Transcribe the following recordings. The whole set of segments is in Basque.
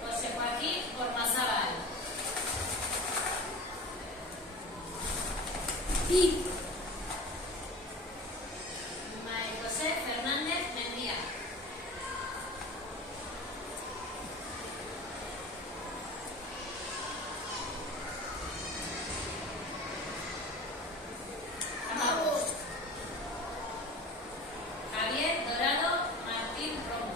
José Joaquín Ormazábal. María José Fernández Mendía. Javier Dorado Martín Romo.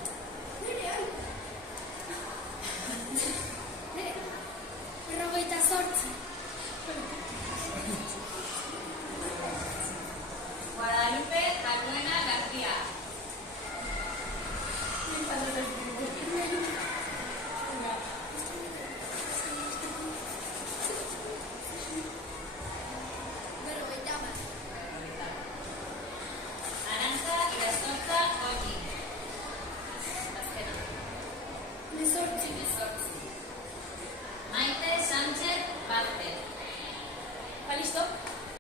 Guadalupe Albuena García. Arantza Irazoka Goñi. Maite Sánchez Vázquez. ¿Está listo?